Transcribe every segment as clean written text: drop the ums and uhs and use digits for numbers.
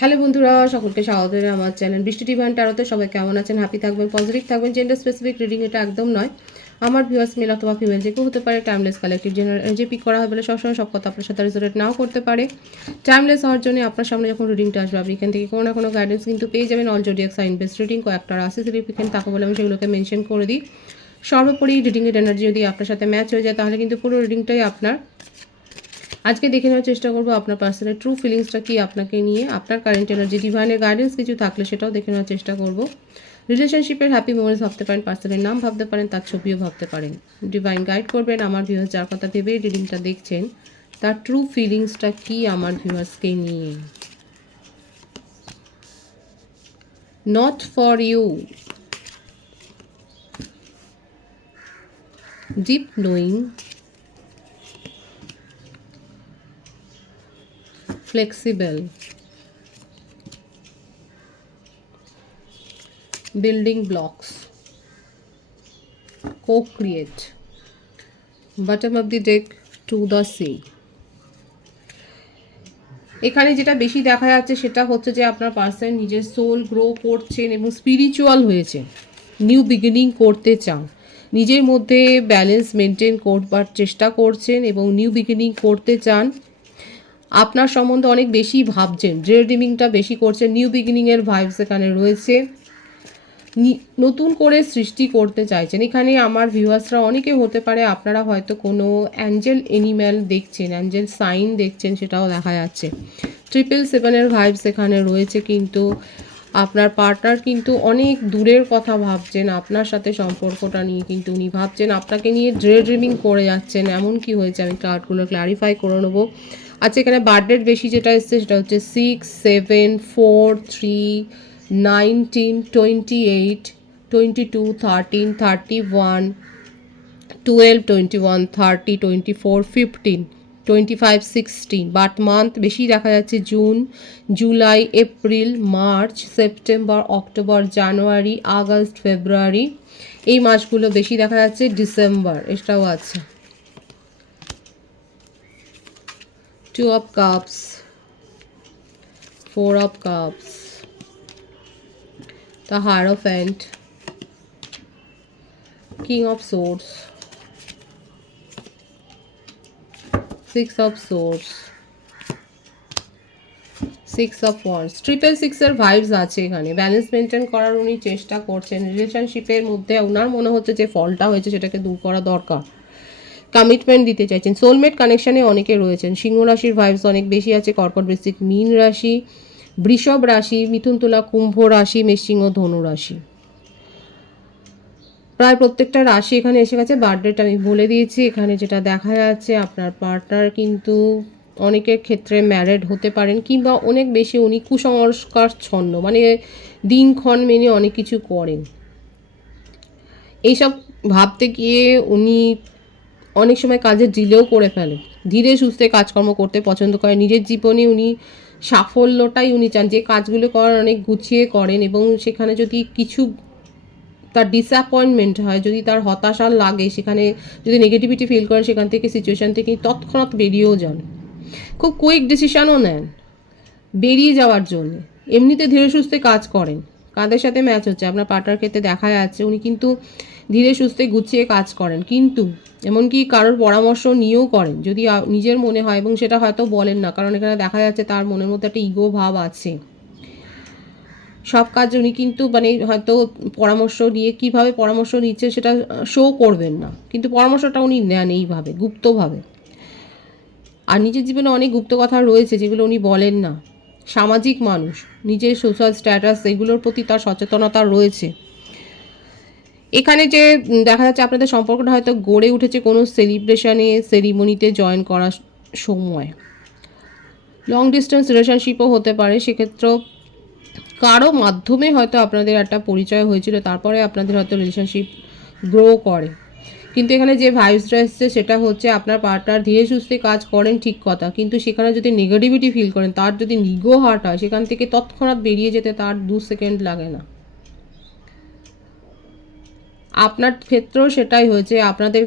Hello বন্ধুরা, সকলকে স্বাগত জানাই আমার চ্যানেল বৃষ্টি ডিভাইন ট্যারোতে। সবাই কেমন আছেন? হ্যাপি থাকবেন, পজিটিভ থাকবেন। জেন্ডার স্পেসিফিক রিডিং এটা একদম নয়। আমার ভিউয়ার্স মেল অথবা ফিমেল যে কেউ হতে পারে। টাইমলেস কালেক্টিভ জেনারেল যে পিক করা হয় বলে সবসময় সব কথা আপনার সাথে রেজোনেট নাও করতে পারে। টাইমলেস হওয়ার জন্য আপনার সামনে যখন রিডিংটা আসবে আপনি এখান থেকে কোনো না কোনো গাইডেন্স কিন্তু পেয়ে যাবেন। All zodiac sign base reading কয়েকটা রাশি সিগনিফিকেন্ট থাকে বলে আমি সেগুলোকে মেনশন করে দিই। সর্বোপরি রিডিংয়ের এনার্জি যদি আপনার সাথে ম্যাচ হয়ে যায় তাহলে কিন্তু পুরো রিডিংটাই আপনার। আজকে দেখে নেওয়ার চেষ্টা করবো আপনার পার্সনের ট্রু ফিলিংসটা কি আপনাকে নিয়ে, আপনার কারেন্ট এনার্জি, ডিভাইনের গাইডেন্স কিছু থাকলে সেটাও দেখে নেওয়ার চেষ্টা করবো। রিলেশনশিপের হ্যাপি মোমেন্টস ভাবতে পারেন, পার্সনের নাম ভাবতে পারেন, তার ছবিও ভাবতে পারেন। ডিভাইন গাইড করবেন আমার ভিউয়ার্স যার কথা ভেবে রিডিংটা দেখছেন তার ট্রু ফিলিংসটা কি আমার ভিউয়ার্সকে নিয়ে। Not for you, deep knowing, flexible, building blocks, co-create, bottom of the deck to the sea. এখানে যেটা বেশি দেখা যাচ্ছে সেটা হচ্ছে যে আপনার পার্সন নিজের সোল গ্রো করছেন এবং স্পিরিচুয়াল হয়েছে, নিউ বিগিনিং করতে চান, নিজের মধ্যে ব্যালেন্স মেনটেন করবার চেষ্টা করছেন এবং নিউ বিগিনিং করতে চান। আপনার সম্বন্ধে অনেক বেশি ভাবছেন, ড্রে ড্রিমিংটা বেশি করছেন, নিউ বিগিনিংয়ের ভাইবস এখানে রয়েছে, নতুন করে সৃষ্টি করতে চাইছেন। এখানে আমার ভিউয়ার্সরা অনেকে হতে পারে আপনারা হয়তো কোনো অ্যাঞ্জেল এনিম্যাল দেখছেন, অ্যাঞ্জেল সাইন দেখছেন, সেটাও দেখা যাচ্ছে। 777-এর ভাইবস এখানে রয়েছে, কিন্তু আপনার পার্টনার কিন্তু অনেক দূরের কথা ভাবছেন, আপনার সাথে সম্পর্কটা নিয়ে কিন্তু উনি ভাবছেন, আপনাকে নিয়ে ড্রে ড্রিমিং করে যাচ্ছেন। এমন কি হয়েছে আমি কার্ডগুলো ক্ল্যারিফাই করে নেবো। আচ্ছা, এখানে বার্থডেট বেশি যেটা এসছে সেটা হচ্ছে 6, 7, 4, 3, 19, 28, 22, 13, 31, 12, 21, 30, 24, 15, 25, 16। বাট মান্থ বেশি দেখা যাচ্ছে June, July, April, March, September, October, January, August, February, এই মাসগুলো বেশি দেখা যাচ্ছে। ডিসেম্বর এটাও আছে। 2 of cups, 4 of cups, the Hierophant, King of Swords, 6 of Swords, 6 of Wands, 666-এর vibes আছে এখানে। ব্যালেন্স মেনটেন করার উনি চেষ্টা করছেন। রিলেশনশিপের মধ্যে ওনার মনে হচ্ছে যে ফলটা হয়েছে সেটাকে দূর করা দরকার। কমিটমেন্ট দিতে চাইছেন। সোলমেট কানেকশানে অনেকে রয়েছেন। সিংহ রাশির ভাইবস অনেক বেশি আছে। কর্কট, বৃশ্চিক, মীন রাশি, বৃষভ রাশি, মিথুন, তুলা, কুম্ভ রাশি, মেষসিংহ, ধনু রাশি, প্রায় প্রত্যেকটা রাশি এখানে এসে গেছে। বার্থডেটা আমি বলে দিয়েছি। এখানে যেটা দেখা যাচ্ছে আপনার পার্টনার কিন্তু অনেকের ক্ষেত্রে ম্যারেড হতে পারেন, কিংবা অনেক বেশি উনি কুসংস্কার ছন্ন, মানে দিনক্ষণ মেনে অনেক কিছু করেন। এইসব ভাবতে গিয়ে উনি অনেক সময় কাজে ডিলেও করে ফেলেন। ধীরে সুস্থে কাজকর্ম করতে পছন্দ করেন। নিজের জীবনে উনি সাফল্যটাই উনি চান, যে কাজগুলো করেন অনেক গুছিয়ে করেন, এবং সেখানে যদি কিছু তার ডিসঅ্যাপয়েন্টমেন্ট হয়, যদি তার হতাশা লাগে, সেখানে যদি নেগেটিভিটি ফিল করেন, সেখান থেকে সিচুয়েশান থেকে তৎক্ষণাৎ বেরিয়েও যান। খুব কুইক ডিসিশনও নেন বেরিয়ে যাওয়ার জন্য। এমনিতে ধীরে সুস্থে কাজ করেন। কাদের সাথে ম্যাচ হচ্ছে আপনার পার্টনার ক্ষেত্রে দেখা যাচ্ছে উনি কিন্তু ধীরে সুস্থে গুছিয়ে কাজ করেন, কিন্তু এমনকি কারোর পরামর্শ নিয়েও করেন যদি নিজের মনে হয়, এবং সেটা হয়তো বলেন না, কারণ এখানে দেখা যাচ্ছে তার মনের মধ্যে একটা ইগো ভাব আছে। সব কাজ উনি কিন্তু মানে হয়তো পরামর্শ নিয়ে কীভাবে পরামর্শ নিচ্ছে সেটা শো করবেন না, কিন্তু পরামর্শটা উনি নেন এইভাবে গুপ্তভাবে। আর নিজের জীবনে অনেক গুপ্ত কথা রয়েছে যেগুলো উনি বলেন না। সামাজিক মানুষ, নিজের সোশ্যাল স্ট্যাটাস এগুলোর প্রতি তার সচেতনতা রয়েছে। এখানে যে দেখা যাচ্ছে আপনাদের সম্পর্কটা হয়তো গড়ে উঠেছে কোনো সেলিব্রেশনে, সেরিমনিতে জয়েন করার সময়। লং ডিস্টেন্স রিলেশনশিপও হতে পারে, সেক্ষেত্রেও কারো মাধ্যমে হয়তো আপনাদের একটা পরিচয় হয়েছিল, তারপরে আপনাদের হয়তো রিলেশনশিপ গ্রো করে। কিন্তু এখানে যে ভাইবসটা এসছে সেটা হচ্ছে আপনার পার্টনার ধীরে সুস্থে কাজ করেন, ঠিক কথা, কিন্তু সেখানে যদি নেগেটিভিটি ফিল করেন, তার যদি ইগো হার্ট হয়, সেখান থেকে তৎক্ষণাৎ বেরিয়ে যেতে তার 2 সেকেন্ড লাগে না। আপনার ক্ষেত্রেও সেটাই হয়েছে, আপনাদের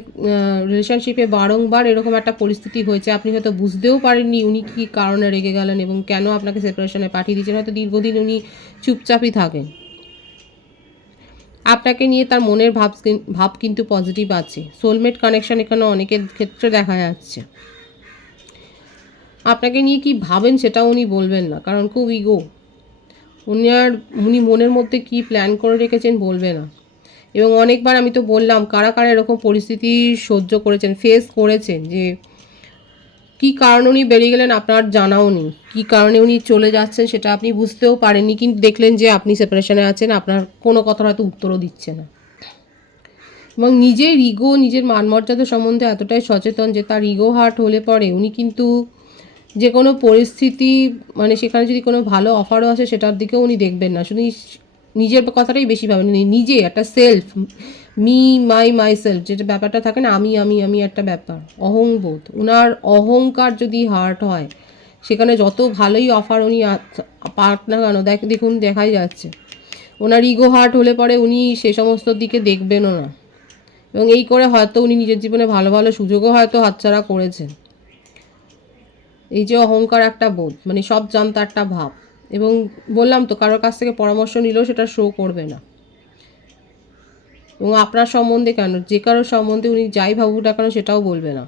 রিলেশনশিপে বারংবার এরকম একটা পরিস্থিতি হয়েছে, আপনি হয়তো বুঝতেও পারেননি উনি কী কারণে রেগে গেলেন এবং কেন আপনাকে সেপারেশনে পাঠিয়ে দিয়েছেন। হয়তো দীর্ঘদিন উনি চুপচাপই থাকেন। আপনাকে নিয়ে তার মনের ভাব কিন্তু পজিটিভ আছে। সোলমেট কানেকশন এখানে অনেকের ক্ষেত্রে দেখা যাচ্ছে। আপনাকে নিয়ে কি ভাবেন সেটাও উনি বলবেন না, কারণ খুব ইগো। উনি মনের মধ্যে কি প্ল্যান করে রেখেছেন বলবে না। এবং অনেকবার আমি তো বললাম কারা কারা এরকম পরিস্থিতি সহ্য করেছেন, ফেস করেছেন, যে কী কারণে উনি বেরিয়ে গেলেন আপনার জানাও নেই, কী কারণে উনি চলে যাচ্ছেন সেটা আপনি বুঝতেও পারেননি, কিন্তু দেখলেন যে আপনি সেপারেশনে আছেন, আপনার কোনো কথার হয়তো উত্তরও দিচ্ছে না। এবং নিজের ইগো, নিজের মানমর্যাদা সম্বন্ধে এতটাই সচেতন যে তার ইগো হার্ট হলে পরে উনি কিন্তু যে কোনো পরিস্থিতি, মানে সেখানে যদি কোনো ভালো অফারও আসে সেটার দিকেও উনি দেখবেন না, শুধু নিজের কথাটাই বেশি ভাবেন। নিজে একটা সেলফ, মাই সেলফ, যেটা ব্যাপারটা থাকে না, আমি একটা ব্যাপার, অহংবোধ, ওনার অহংকার যদি হার্ট হয় সেখানে যত ভালোই অফার উনি পাক না কেন, দেখুন দেখাই যাচ্ছে ওনার ইগো হার্ট হলে পরে উনি সে সমস্ত দিকে দেখবেনও না। এবং এই করে হয়তো উনি নিজের জীবনে ভালো ভালো সুযোগও হয়তো হাতছাড়া করেছেন। এই যে অহংকার একটা বোধ, মানে সব জানতা একটা ভাব, এবং বললাম তো কারোর কাছ থেকে পরামর্শ নিলেও সেটা শো করবে না। এবং আপনার সম্বন্ধে কেন, যে কারোর সম্বন্ধে উনি যাই ভাবুক না কেন সেটাও বলবে না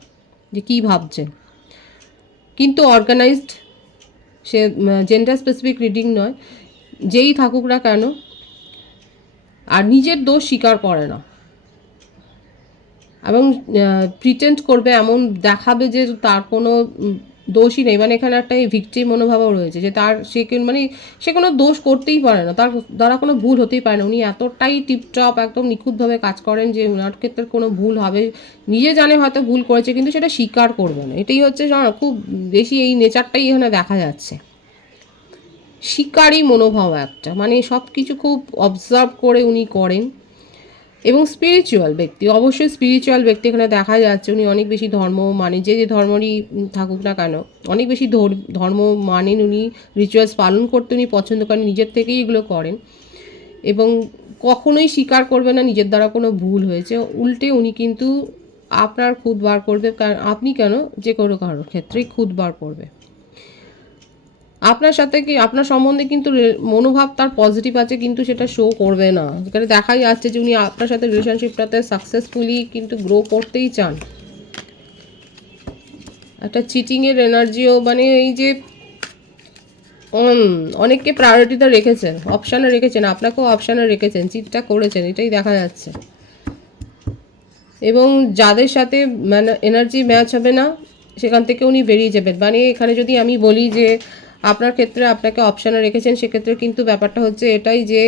যে কী ভাবছেন। কিন্তু অর্গানাইজড, সে জেন্ডার স্পেসিফিক রিডিং নয়, যেই থাকুক না কেন, আর নিজের দোষ স্বীকার করে না এবং প্রিটেন্ড করবে, এমন দেখাবে যে তার কোনো দোষই নেই। মানে এখানে একটা ভিক্টিম মনোভাবও রয়েছে যে তার মানে সে কোনো দোষ করতেই পারে না, তার দ্বারা কোনো ভুল হতেই পারে না। উনি এতটাই টিপটপ একদম নিখুঁতভাবে কাজ করেন যে ওনার ক্ষেত্রে কোনো ভুল হবে, নিজে জানে হয়তো ভুল করেছে কিন্তু সেটা স্বীকার করবে না। এটাই হচ্ছে খুব বেশি এই নেচারটাই এখানে দেখা যাচ্ছে। শিকারী মনোভাব একটা, মানে সব কিছু খুব অবজার্ভ করে উনি করেন। এবং স্পিরিচুয়াল ব্যক্তি, অবশ্যই স্পিরিচুয়াল ব্যক্তি এখানে দেখা যাচ্ছে। উনি অনেক বেশি ধর্ম মানে, যে ধর্মরই থাকুক না কেন, অনেক বেশি ধর্ম মানেন উনি, রিচুয়ালস পালন করতে উনি পছন্দ করেন, নিজের থেকেই এগুলো করেন এবং কখনোই স্বীকার করবে না নিজের দ্বারা কোনো ভুল হয়েছে। উল্টে উনি কিন্তু আপনার খুদ বার করবে, কারণ আপনি কেন, যে কোনো কারোর ক্ষেত্রেই খুদ বার করবে। আপনার সাথে কি, আপনার সম্বন্ধে কিন্তু মনোভাব তার পজিটিভ আছে, কিন্তু সেটা শো করবে না। এখানে দেখাই যাচ্ছে যে উনি আপনার সাথে রিলেশনশিপটাতে সাকসেসফুলি কিন্তু গ্রো করতেই চান। একটা চিটিংয়ের এনার্জিও, মানে এই যে অনেককে প্রায়োরিটিতে রেখেছেন, অপশানে রেখেছেন, আপনাকেও অপশানে রেখেছেন, চিটটা করেছেন, এটাই দেখা যাচ্ছে। এবং যাদের সাথে মানে এনার্জি ম্যাচ হবে না সেখান থেকে উনি বেরিয়ে যাবেন। মানে এখানে যদি আমি বলি যে আপনার ক্ষেত্রে আপনাকে অপশানে রেখেছেন, সেক্ষেত্রে কিন্তু ব্যাপারটা হচ্ছে এটাই যে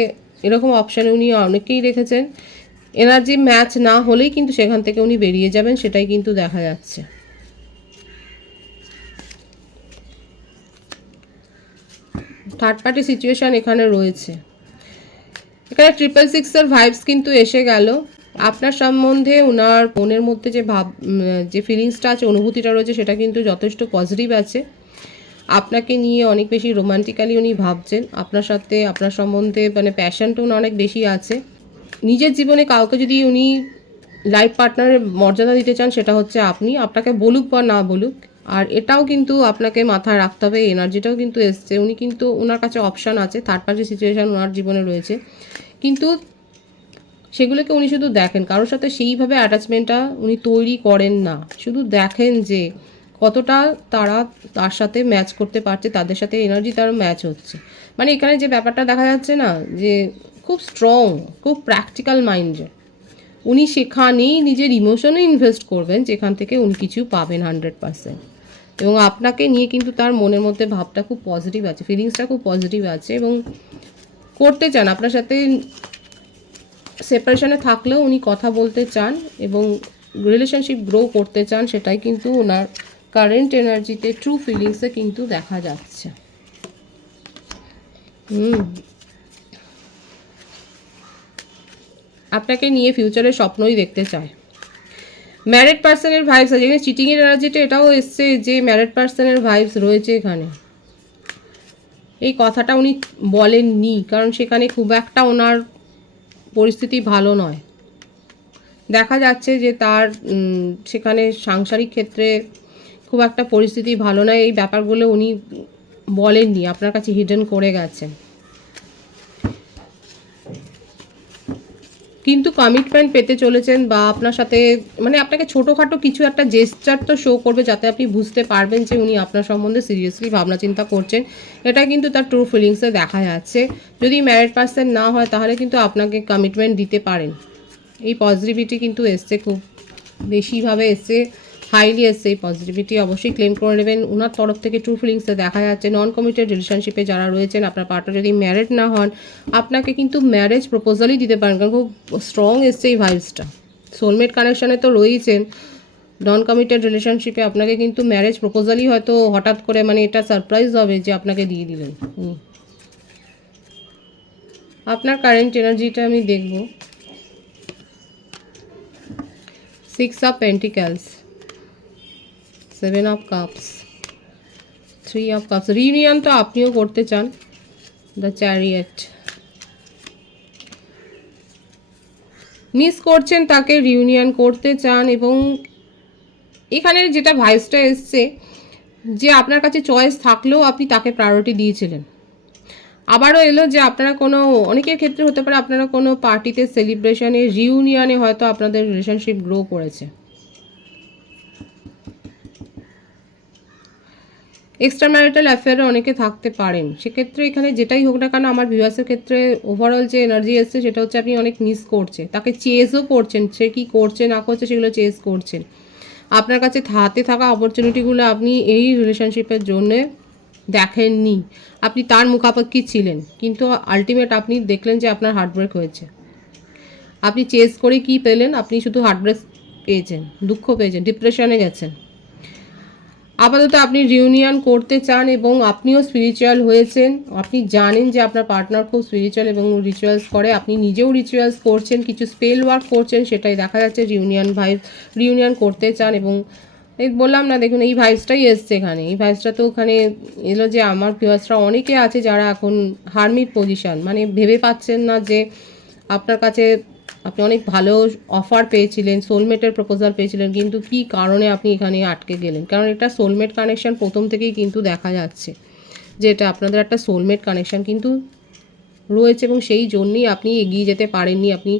এরকম অপশানে উনি অনেকেই রেখেছেন, এনার্জি ম্যাচ না হলেই কিন্তু সেখান থেকে উনি বেরিয়ে যাবেন, সেটাই কিন্তু দেখা যাচ্ছে। থার্ড পার্টি সিচুয়েশান এখানে রয়েছে। এখানে 666-এর ভাইবস কিন্তু এসে গেল। আপনার সম্বন্ধে ওনার মনের মধ্যে যে যে ফিলিংসটা আছে, অনুভূতিটা রয়েছে, সেটা কিন্তু যথেষ্ট পজিটিভ আছে। আপনাকে নিয়ে অনেক বেশি রোমান্টিক্যালি উনি ভাবছেন, আপনার সাথে আপনার সম্বন্ধে মানে প্যাশনটা অনেক বেশি আছে। নিজের জীবনে কাউকে যদি উনি লাইফ পার্টনারের মর্যাদা দিতে চান, সেটা হচ্ছে আপনি, আপনাকে বলুক বা না বলুক। আর এটাও কিন্তু আপনাকে মাথায় রাখতে হবে, এনার্জিটাও কিন্তু এসছে, উনি কিন্তু ওনার কাছে অপশান আছে, থার্ড পার্টি সিচুয়েশান ওনার জীবনে রয়েছে, কিন্তু সেগুলোকে উনি শুধু দেখেন, কারোর সাথে সেইভাবে অ্যাটাচমেন্টটা উনি তৈরি করেন না, শুধু দেখেন যে কতটা তারা তার সাথে ম্যাচ করতে পারছে, তাদের সাথে এনার্জি তার ম্যাচ হচ্ছে। মানে এখানে যে ব্যাপারটা দেখা যাচ্ছে না, যে খুব স্ট্রং, খুব প্র্যাকটিক্যাল মাইন্ডের, উনি সেখানেই নিজের ইমোশনে ইনভেস্ট করবেন যেখান থেকে উনি কিছু পাবেন 100%। এবং আপনাকে নিয়ে কিন্তু তার মনের মধ্যে ভাবটা খুব পজিটিভ আছে, ফিলিংসটা খুব পজিটিভ আছে, এবং করতে চান আপনার সাথে সেপারেশনে থাকলেও উনি কথা বলতে চান এবং রিলেশনশিপ গ্রো করতে চান, সেটাই কিন্তু ওনার কারেন্ট এনার্জিতে ট্রু ফিলিংসে কিন্তু দেখা যাচ্ছে। আপনাকে নিয়ে ফিউচারের স্বপ্নই দেখতে চায়। ম্যারিড পার্সনের ভাইবস আছে, এখানে চিটিংয়ের এনার্জিটা এটাও এসছে যে ম্যারিড পার্সনের ভাইবস রয়েছে এখানে। এই কথাটা উনি বলেননি কারণ সেখানে খুব একটা ওনার পরিস্থিতি ভালো নয়, দেখা যাচ্ছে যে তার সেখানে সাংসারিক ক্ষেত্রে খুব একটা পরিস্থিতি ভালো নয়, এই ব্যাপারগুলো উনি বলেননি, আপনার কাছে হিডেন করে গেছেন। কিন্তু কমিটমেন্ট পেতে চলেছেন, বা আপনার সাথে মানে আপনাকে ছোটোখাটো কিছু একটা জেস্টার তো শো করবে, যাতে আপনি বুঝতে পারবেন যে উনি আপনার সম্বন্ধে সিরিয়াসলি ভাবনা চিন্তা করছেন। এটা কিন্তু তার ট্রু ফিলিংসে দেখা যাচ্ছে। যদি ম্যারিড পার্সন না হয় তাহলে কিন্তু আপনাকে কমিটমেন্ট দিতে পারেন। এই পজিটিভিটি কিন্তু এসছে, খুব বেশিভাবে এসছে, হাইলি এসছে এই পজিটিভিটি। অবশ্যই ক্লেম করে নেবেন। ওনার তরফ থেকে ট্রু ফিলিংসে দেখা যাচ্ছে নন কমিটেড রিলেশনশিপে যারা রয়েছেন, আপনার পার্টনার যদি ম্যারিড না হন, আপনাকে কিন্তু ম্যারেজ প্রপোজালই দিতে পারেন, কারণ খুব স্ট্রং এসছে এই ভাইবসটা। সোলমেট কানেকশানে তো রয়েছেন, নন কমিটেড রিলেশনশিপে আপনাকে কিন্তু ম্যারেজ প্রপোজালই হয়তো হঠাৎ করে, মানে এটা সারপ্রাইজ হবে যে আপনাকে দিয়ে দিলেন। আপনার কারেন্ট এনার্জিটা আমি দেখব। 6 of পেন্টিক্যালস, 7 of cups, 3 of cups. Reunion তো আপনিও করতে চান, দ্য চ্যারিয়েট। মিস করছেন তাকে, রিউনিয়ন করতে চান, এবং এখানে যেটা ভাইবসটা এসছে যে আপনার কাছে চয়েস থাকলেও আপনি তাকে প্রায়োরিটি দিয়েছিলেন। আবারও এলো যে আপনারা কোনো, অনেকের ক্ষেত্রে হতে পারে আপনারা কোনো পার্টিতে, সেলিব্রেশনে, রিউনিয়নে হয়তো আপনাদের রিলেশনশিপ গ্রো করেছে। এক্সট্রা ম্যারিটাল অ্যাফেয়ারে অনেকে থাকতে পারেন, সেক্ষেত্রে এখানে যেটাই হোক না কেন, আমার ভিউয়ার্সের ক্ষেত্রে ওভারঅল যে এনার্জি এসছে সেটা হচ্ছে আপনি অনেক মিস করছে তাকে, চেজও করছেন, সে কী করছে না করছে সেগুলো চেজ করছেন। আপনার কাছে হাতে থাকা অপরচুনিটিগুলো আপনি এই রিলেশনশিপের জন্যে দেখেননি, আপনি তার মুখাপেক্ষী ছিলেন, কিন্তু আলটিমেট আপনি দেখলেন যে আপনার হার্টব্রেক হয়েছে। আপনি চেজ করে কি পেলেন? আপনি শুধু হার্টব্রেক পেয়েছেন, দুঃখ পেয়েছেন, ডিপ্রেশনে গেছেন। আপাতত আপনি রিউনিয়ন করতে চান এবং আপনিও স্পিরিচুয়াল হয়েছেন। আপনি জানেন যে আপনার পার্টনার খুব স্পিরিচুয়াল এবং রিচুয়ালস করে, আপনি নিজেও রিচুয়ালস করছেন, কিছু স্পেল ওয়ার্ক করছেন, সেটাই দেখা যাচ্ছে। রিউনিয়ন করতে চান, এবং এই বললাম না, দেখুন এই ভাইবসটাই এসছে এখানে। এই ভাইবসটা তো ওখানে এলো যে আমার ভিউয়ার্সরা অনেকে আছে যারা এখন হারমিট পজিশন, মানে ভেবে পাচ্ছেন না যে আপনার কাছে আপনি অনেক ভালো অফার পেয়েছিলেন, সোলমেটের প্রপোজাল পেয়েছিলেন, কিন্তু কী কারণে আপনি এখানে আটকে গেলেন। কারণ এটা সোলমেট কানেকশান প্রথম থেকেই কিন্তু দেখা যাচ্ছে যে এটা আপনাদের একটা সোলমেট কানেকশান কিন্তু রয়েছে, এবং সেই জন্যই আপনি এগিয়ে যেতে পারেননি, আপনি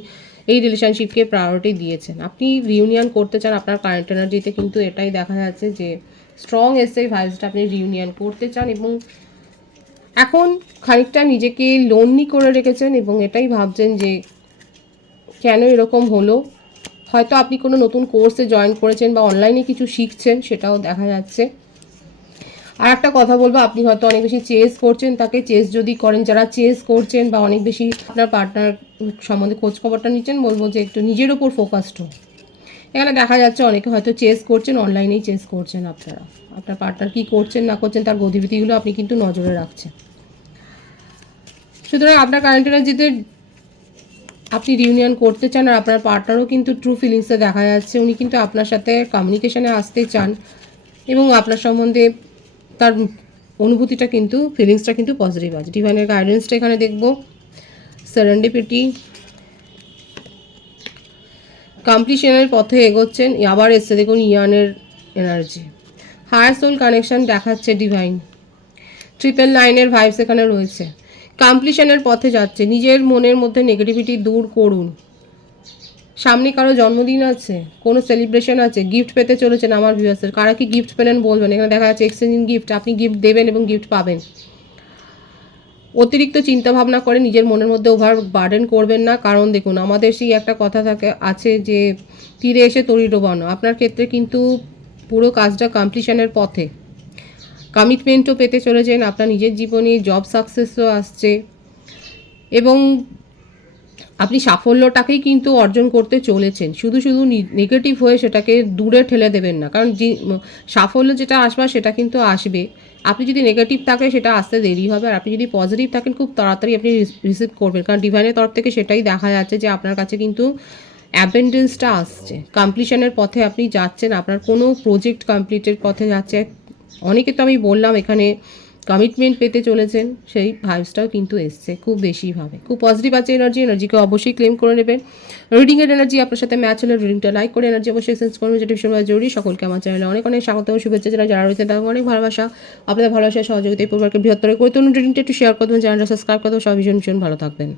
এই রিলেশনশিপকে প্রায়োরিটি দিয়েছেন। আপনি রিউনিয়ন করতে চান, আপনার কারেন্ট এনার্জিতে কিন্তু এটাই দেখা যাচ্ছে যে স্ট্রং এসে ভাইবসটা, আপনি রিউনিয়ন করতে চান, এবং এখন খানিকটা নিজেকে লোনলি করে রেখেছেন, এবং এটাই ভাবছেন যে কেন এরকম হলো। হয়তো আপনি কোনো নতুন কোর্সে জয়েন করেছেন বা অনলাইনে কিছু শিখছেন, সেটাও দেখা যাচ্ছে। আর একটা কথা বলবো, আপনি হয়তো অনেক বেশি চেস করছেন তাকে। চেস যদি করেন, যারা চেস করছেন বা অনেক বেশি আপনার পার্টনার সম্বন্ধে খোঁজখবরটা নিচ্ছেন, বলবো যে একটু নিজের ওপর ফোকাসড হোক। এখানে দেখা যাচ্ছে অনেকে হয়তো চেস করছেন, অনলাইনেই চেস করছেন আপনারা। আপনার পার্টনার কী করছেন না করছেন তার গতিবিধিগুলো আপনি কিন্তু নজরে রাখছেন। সুতরাং আপনার কারেন্ট এনার্জিতে আপনি রিউনিয়ন করতে চান, আর আপনার পার্টনারও কিন্তু ট্রু ফিলিংসে দেখা যাচ্ছে উনি কিন্তু আপনার সাথে কমিউনিকেশনে আসতে চান, এবং আপনার সম্বন্ধে তার অনুভূতিটা কিন্তু, ফিলিংসটা কিন্তু পজিটিভ আছে। ডিভাইনের গাইডেন্সটা এখানে দেখব। সেরেন্ডিপিটি, কমপ্লিশনের পথে এগোচ্ছেন। আবার এসছে দেখুন ইয়ানের এনার্জি, হায়ার সোল কানেকশন দেখাচ্ছে ডিভাইন। 999 ভাইবস এখানে রয়েছে। কমপ্লিশনের পথে যাচ্ছে, নিজের মনের মধ্যে নেগেটিভিটি দূর করুন। সামনে কারো জন্মদিন আছে, কোনো সেলিব্রেশন আছে, গিফট পেতে চলেছেন আমার ভিউয়ার্সের। কারা কি গিফট পেলেন বলবেন। এখানে দেখা যাচ্ছে এক্সচেঞ্জিং গিফট, আপনি গিফট দেবেন এবং গিফট পাবেন। অতিরিক্ত চিন্তাভাবনা করে নিজের মনের মধ্যে ওভার বার্ডেন করবেন না, কারণ দেখুন আমাদের সেই একটা কথা আছে যে তীরে এসে তরি ডোবানো। আপনার ক্ষেত্রে কিন্তু পুরো কাজটা কমপ্লিশনের পথে, কমিটমেন্টও পেতে চলেছেন, আপনার নিজের জীবনে জব সাকসেসও আসছে, এবং আপনি সাফল্যটাকেই কিন্তু অর্জন করতে চলেছেন। শুধু শুধু নেগেটিভ হয়ে সেটাকে দূরে ঠেলে দেবেন না, কারণ সাফল্য যেটা আসবে সেটা কিন্তু আসবে। আপনি যদি নেগেটিভ থাকেন সেটা আসতে দেরি হবে, আর আপনি যদি পজিটিভ থাকেন খুব তাড়াতাড়ি আপনি রিসিভ করবেন, কারণ ডিভাইনের তরফ থেকে সেটাই দেখা যাচ্ছে যে আপনার কাছে কিন্তু অ্যাবেন্ডেন্সটা আসছে। কমপ্লিশনের পথে আপনি যাচ্ছেন, আপনার কোনো প্রজেক্ট কমপ্লিটের পথে যাচ্ছে। অনেকে তো আমি বললাম এখানে কমিটমেন্ট পেতে চলেছেন, সেই ভাইবসটাও কিন্তু এসছে খুব বেশিভাবে। খুব পজিটিভ আছে এনার্জিকে অবশ্যই ক্লেম করে নেবেন। রিডিংয়ের এনার্জি আপনার সাথে ম্যাচ হলে রিডিংটা লাইক করে এনার্জি অবশ্যই এক্সচেঞ্জ করবেন, যেটা ভীষণভাবে জরুরি। সকলকে আমার চ্যানেলে অনেক অনেক স্বাগত ও শুভেচ্ছা। যারা রয়েছে তাদের অনেক ভালোবাসা, আপনাদের ভালোবাসার সহযোগিতা এই পরিবারকে বৃহত্তর করে তুলুন। রিডিংটা একটু শেয়ার করবেন, চ্যানেলটা সাবস্ক্রাইব করবেন। সবাই ভীষণ ভীষণ ভালো থাকবেন।